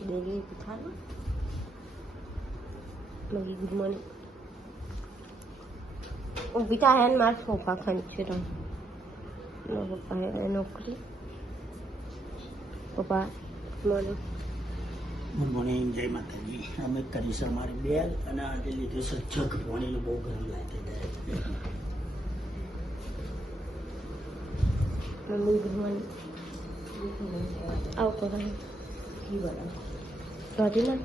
Devi Puthana. Lagi good morning. Vita hand mark papa khanchira. No papa hai nokri. Papa good morning. Good morning, જય માતાજી. અમે કરી છે અમારી bag અને આજે લીધું છે જગ પાણીનું બહુ ગરમ લાગે જાય. Mummy good morning. આવો કરો કી બનાવો ભાજી ના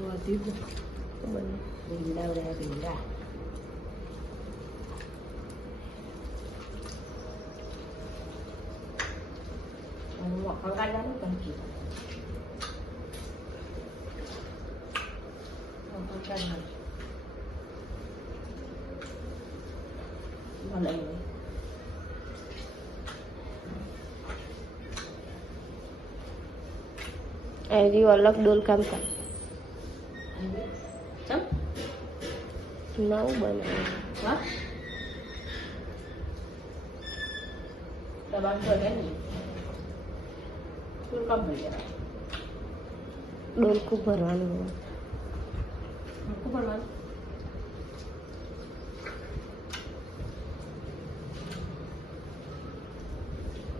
ભાજી બને ભીંડા રહ્યા ભીંડા અને મકાડાનું કંકી બનાવી ऐसी अलग डोल काम कर ना बना दबान कर कम डोल को भरवानी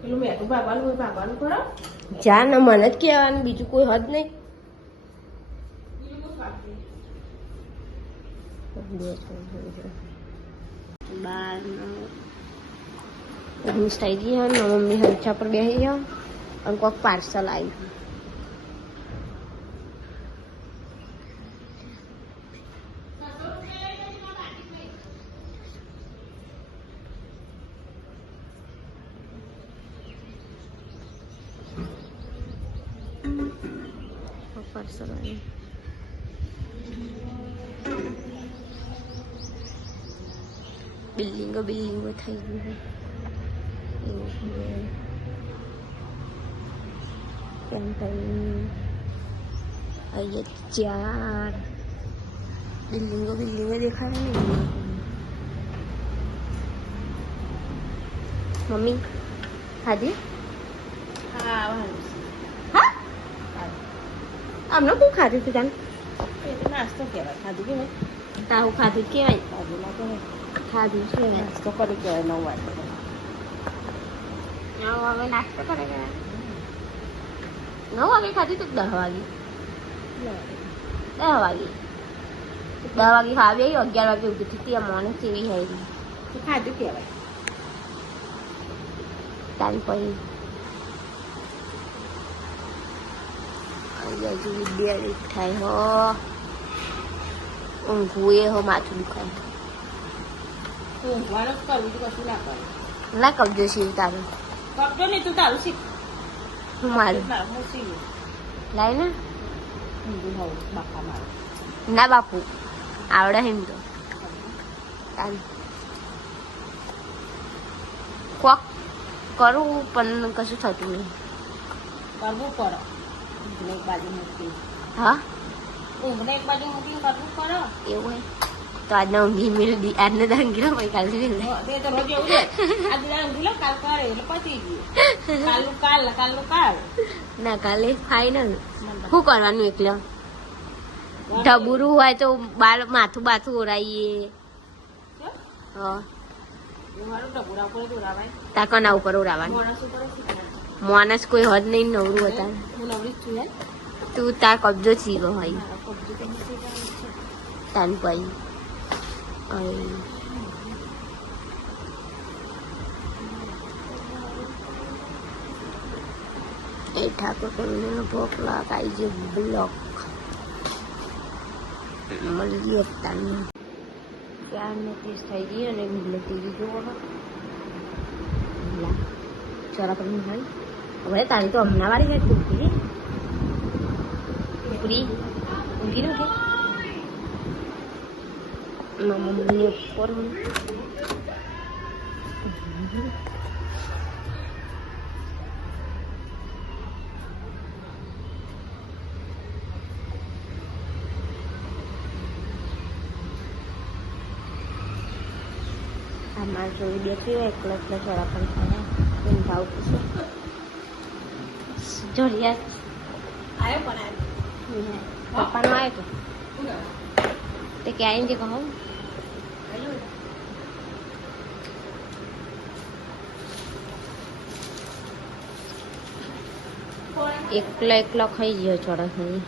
પેલું મેઠું ભાગવાનું હોય ભાગવાનું કરો જા ને મને જ કહેવાનું બીજું કોઈ હદ નહીં થઈ ગઈ હોય ને મમ્મી હંચા પર બેસી જાઓ અને કોઈક પાર્સલ આવ્યું પાર્સલ આવ્યું બિલ્ડિંગો થઈ ગયું અહીંયા 4 બિલ્ડિંગો દેખાય ને મમ્મી ખાધી આમનો શું ખાધું તું તને નાસ્તો કહેવાય ખાધું કેવાય તારું ખાધું કેવાય ખાધું છે નાસ્તો કરી કહેવાય 9 વાગે હવે નાસ્તો કરે 9 વાગે ખાધું તો 10 વાગે 10 વાગે ખાવી 11 વાગે ઉઠી હતી મને કેવી આવી ખાધું કહેવાય તારી પછી હજુ વિદ્યા થાય હો ઊંઘવું એ હો માથું દુખાય ઊંઘવાનું જ કરવું કશું ના કરું ના કબજો શીખ તારું કબજો નહીં તું તારું શીખ હું મારું લાય ને બાપા મારું ના બાપુ આવડે એમ તો તારું કોક કરું પણ કશું થતું નહીં કરવું પડે એક બાજુ મૂકી હા ઊંઘને એક બાજુ મૂકીને કરવું પડે એવું હે તો આજના ઊંઘી મેળવી આજને દાંગી લો પછી કાલે મેળવી તો રોજ એવું છે આજે ઊંઘી લો કાલ કરે એટલે પતી ગયું કાલનું કાલ ના કાલે ફાઈનલ શું કરવાનું એકલા ઢબુરું હોય તો બાલ માથું બાથું ઓરાઈએ હા તા કના ઉપર ઓરાવાનું માણસ કોઈ હદ નહીં નવરું હતા તું તાર કબજો ચીવો હોય તાન પછી એ ઠાકોર ભોગ લાગાઈ જે બ્લોક મળીએ તાને 4:30 થઈ ગઈ અને ટીવી જોવો ચોરા પર હોય હવે તારી તો હમણાં વાળી છે કુકરી ઊંઘી નો કે મમ્મી ઉપર આમાં જોઈ બેસી હોય એકલા ચોરા પણ થાય કોણ ભાવ પૂછો જોડિયા આવ્યો પણ આવ્યો પપ્પાનો આવ્યો તો તે કે આવીને કહો એકલા ખાઈ ગયો ચોરસ નહીં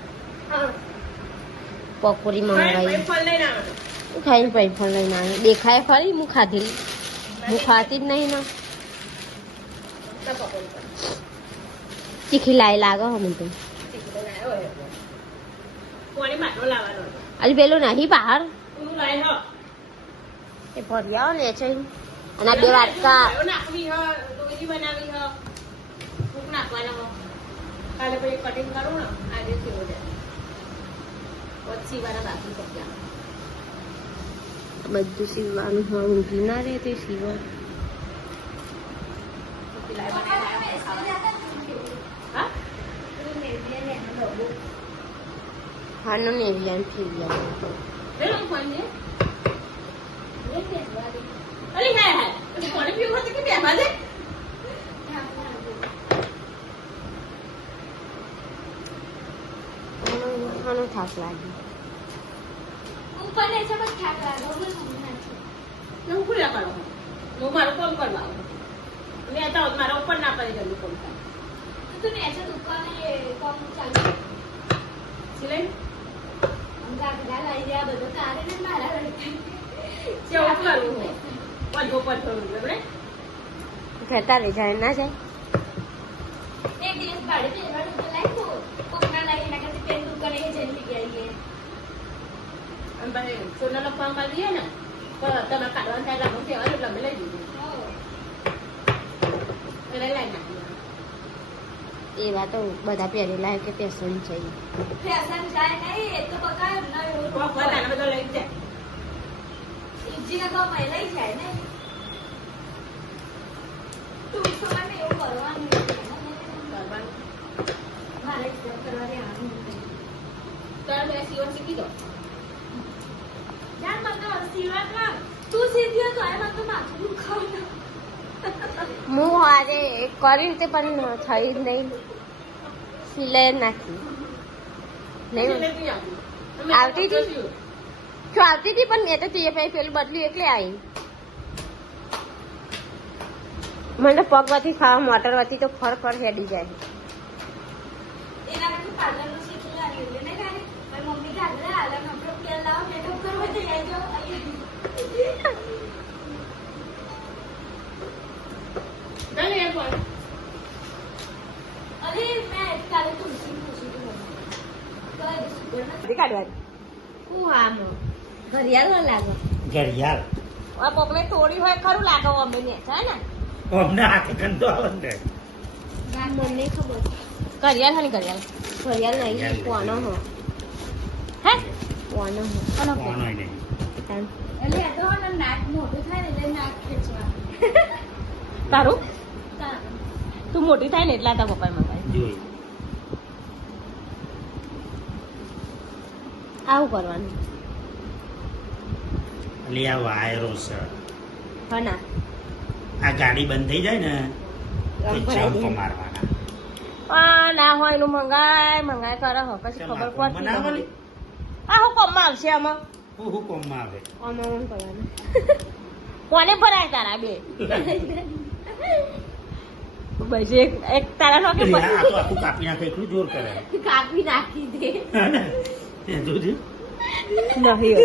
પકોડી મંગાવી ખાઈને પૈફળ લઈને આવી દેખાય ખરી હું ખાધેલી હું ખાતી જ નહીં ને તીખી લાઈ લાગે અમે તો અલી પેલું નહીં બહાર એ ભર્યા ને છે અને બે વાટકા કાલે પછી કટિંગ કરું ને આજે સીવો જાય પછી વાળા બાકી સબ્જા બધું સીવવાનું હોય ઊંઘી ના રહે તે સીવવા હા નો નેવિયાન ફીવ્યા ખાનો થાક લાગ્યો મારું કોમ કરવા મેં તો મારા ઉપર ના પડી ગયું કોમ સિલાઈ કહેતા રહી જાય ના જાય સોના ફોર્મ માં દઈએ ને તમે કાઢવાનું થાય લાગુ કહેવાનું એટલે અમે લઈ દીધું લઈ નાખીએ એવા તો બધા પહેરેલા કે ફેશન છે બધો લઈ જાય તારે મેં સીવણ શીખી દો હું આજે કર્યું તે પણ થઈ જ નહીં સિલાઈ નાખી નહીં આવતી હતી શું આવતી હતી પણ મેં તો તે પછી પેલું બદલ્યું એટલે આવી મને પગ વતી ખાવા મોટર વતી તો ફર ફર હેડી જાય ઘડિયાળ લાગે ઘડિયાળ પગલે તોડી હોય ખરું લાગે અમે ને છે ને અમને હાથે ગંદો આવે ને મને ખબર ઘડિયાળ હા ને ઘડિયાળ નહીં કોનો હો હે કોનો હો કોનો કોનો નહીં તારું તું મોટી થાય ને એટલા તા પપ્પા મંગાય જોઈ આવું કરવાનું એટલે આ વાયરો છે હા ના આ ગાડી બંધ થઈ જાય ને તો જમ્પ મારવાના ના હોય એનું મંગાય કરે હો પછી ખબર પડતી બનાવવાની આ હું કોમમાં આવશે આમાં હું કોમમાં આવે આમાં કરવાનું કોને ભરાય તારા બે પછી એક તારા નો કે આ તો આખું કાપી નાખે એટલું જોર કરે કાપી નાખી દે જોજો નહીં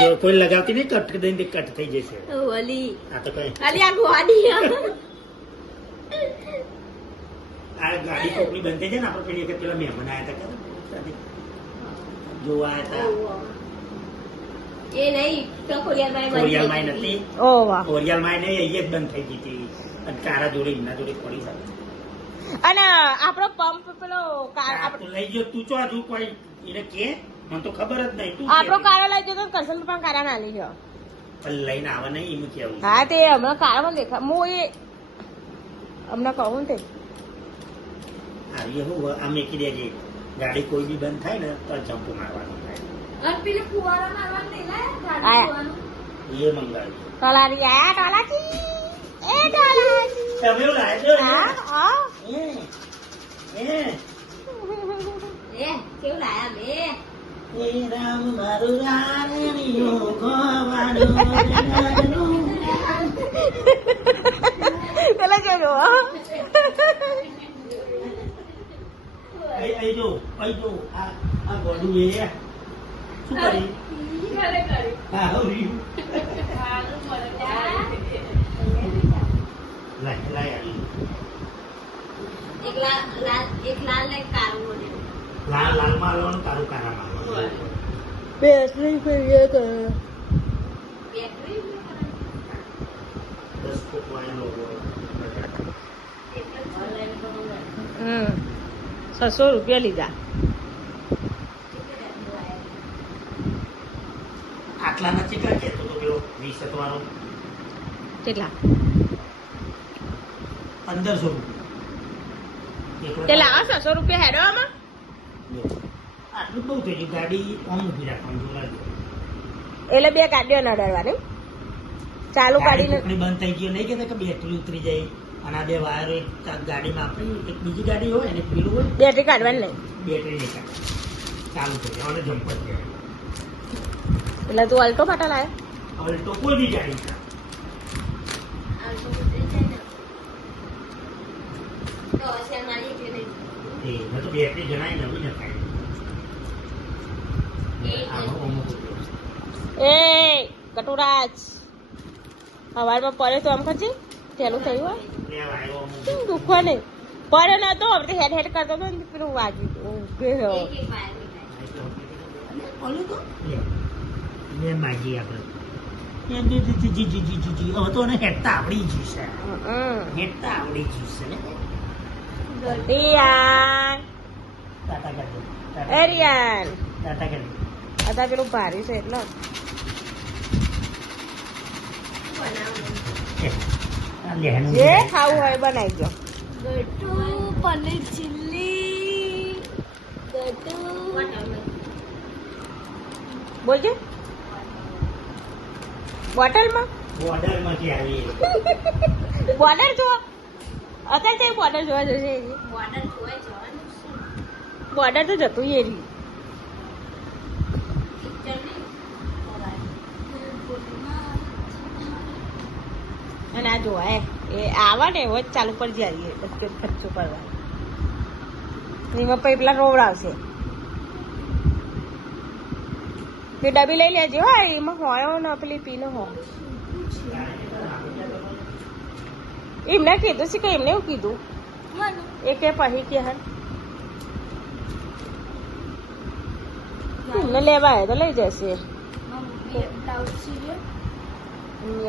જો કોઈ લગાવતી નહીં કટ દઈને કટ થઈ જશે ઓલી આ તો કઈ ખાલી આ ગોડી આ ગાડી કોકની બંધ થઈ જાય ને આપણે પેલી વખત પેલા મહેમાન આવ્યા હતા જોવા આવ્યા એ નહીં તો કોરિયાલમાં નથી ઓ વાહ કોરિયાલમાં નહીં અહીંયા જ બંધ થઈ ગઈ હતી અને તારા જોડે એમના જોડે પડી જાય અને આપણો પંપ પેલો તું લઈ ગયો તું ચો હજુ કોઈ એને કે મને તો ખબર જ નહીં તું આપણો કાળો લઈ જતો કરશન પણ કાળા ના લઈ ગયો પણ લઈને આવે નહીં એમ કેવું હા તે હમણાં કાળામાં દેખા હું એ હમણાં કહું ને તે આવી હું આ મેકી દેજે ગાડી કોઈ બી બંધ થાય ને તો જમ્પ મારવાનું થાય એ મંગાવ્યું. ટોલાજી આયા ટોલાજી એ ટોલાજી તમે એવું લાગ્યો ને? હા એ કેવું લાયા બે એ રામ મારું રાણીઓ ગોવાળું. પેલા જોજો અહીં જો આ ગોડું એ શું કરી? હા હવ્યું. લાય એક લાલ ને કાળું લાલ મારવાનું, કારું કારા મારવાનું. બેટરી ફેરીએ કરે 10 ફૂટ વાળો $600 લીધા. આટલા નથી કા કહેતો તો પેલો 20 વાળો કેટલા 1500. તે લાવો $600 હેડો આમાં. આટલું બહુ થઈ ગયું. ગાડી આમ ઊભી રાખવાનું જોડાજો. એટલે બે ગાડીઓ ન ડરવાની ચાલુ ગાડીને બંધ થઈ ગયો નહીં કે બેટરી ઉતરી જાય અને આ બે વાયરો એક ગાડીમાં આપણી એક બીજી ગાડી હોય અને પેલું હોય બેટરી કાઢવાની નહીં. બેટરી નહીં કાઢે ચાલુ થઈ જાય. હવે જમ્પર કહેવાય. એટલે તું અલ્ટો માટે લાવે હવે તો કોઈ બી ગાડી છે. એ મેં તો બેટરી જણાય નવી નખાય. આનો અમુક એ કટુરાજ હવારમાં પડે તો આમ ખજી પેલું થયું હોય બે વાયરો અમુક દુખો નહીં પડે નતો આપણે હેડ હેડ કરતો હતો ને પેલું વાગ્યું ગયો ઓલું તો લે માગી આપણે હવે તો એને હેડતા આવડી જશે. હેડતા આવડી જશે ને. રિયાન ટાટા કરજો. એ રિયાન ટાટા કરજો. અત્યારે પેલું ભારી છે એટલે જે ખાવું હોય બનાવી દો. ગટુ પનીર ચીલી ગટુ બોલજો બોટલમાં બોર્ડરમાંથી આવી બોર્ડર જુઓ અત્યારે તો બોર્ડર જોવા જશે બોર્ડર તો જતું એ રહ્યું. અને આ જોવા એ આવા ને એવો જ ચાલુ પર જઈએ બધું ખર્ચો કરવા એમાં પછી પેલા રોવડાવશે તે ડબ્બી લઈ લેજો હા એમાં હોય ને પેલી પીનો હોય એમને કીધું છે કે એમને એવું કીધું એ કે પછી કે હા એમને લેવા આવે તો લઈ જશે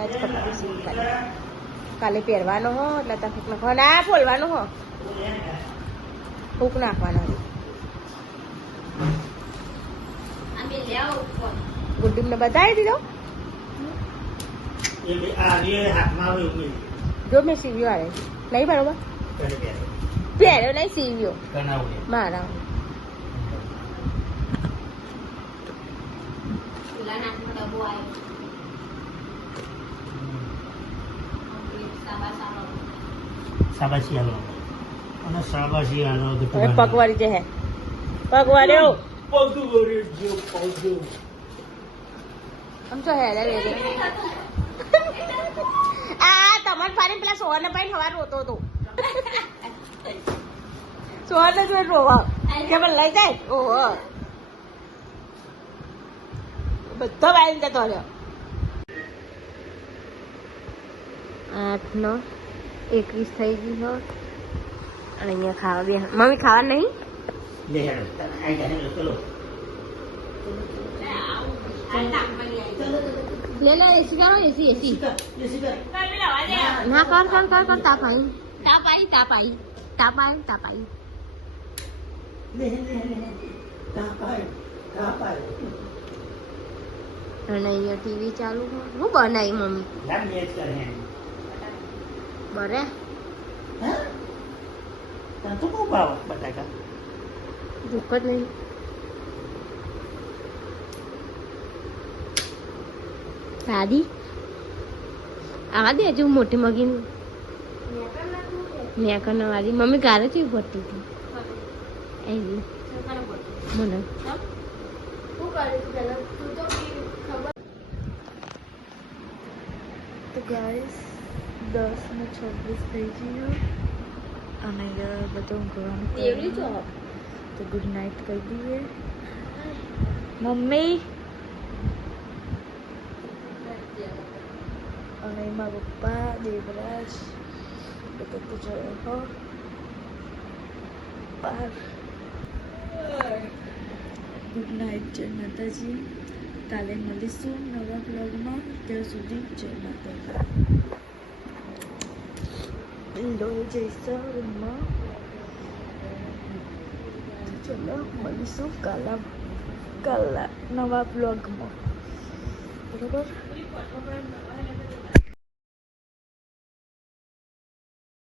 આજ કપડું સીવ કાલે પહેરવાનો હો એટલે તકલીફ નાખવા ના ફોલવાનો હો ફૂક નાખવાનો ગુડ્ડીમને બતાવી દીધો જો મેં સીવ્યો આવે નહીં બરોબર પહેર્યો નહીં સીવ્યો મારા શાબાશી હાલો અને શાબાશી હાલો પગવાળી છે પગવાળ્યો આમ તો હેડે રે આ તમાર ફારી પેલા સોહરને પાઈ સવાર રોતો હતો સોહરને જ રોવા કે મને લઈ જાય ઓહો બધા વાઈને જતો રહ્યો 8:21 થઈ ગઈ હો અને અહીંયા ખાવા બે મમ્મી ખાવા નહીં લે લે એસી કરો એસી ના કર તાપ આવી અને અહીંયા ટીવી ચાલુ હોય હું બનાવી મમ્મી બરે ભૂખ જ નહીં સાદી આવા દે હજુ મોટી મગી નેકરના વાળી મમ્મી ગારે થી ભરતી હતી એની મને તો ગાઈસ 10:26 થઈ ગયું અને બધું ઊંઘવાનું તો ગુડ નાઇટ કહી દઈએ મમ્મી અને મારા પપ્પા દેવરાજ બધા તો જોયો હો બાર ગુડ નાઇટ જય માતાજી કાલે મળીશું નવા બ્લોગમાં ત્યાં સુધી જય માતાજી લોહી જઈશું રૂમમાં ચલો મળીશું કાલા નવા બ્લોગમાં બરોબર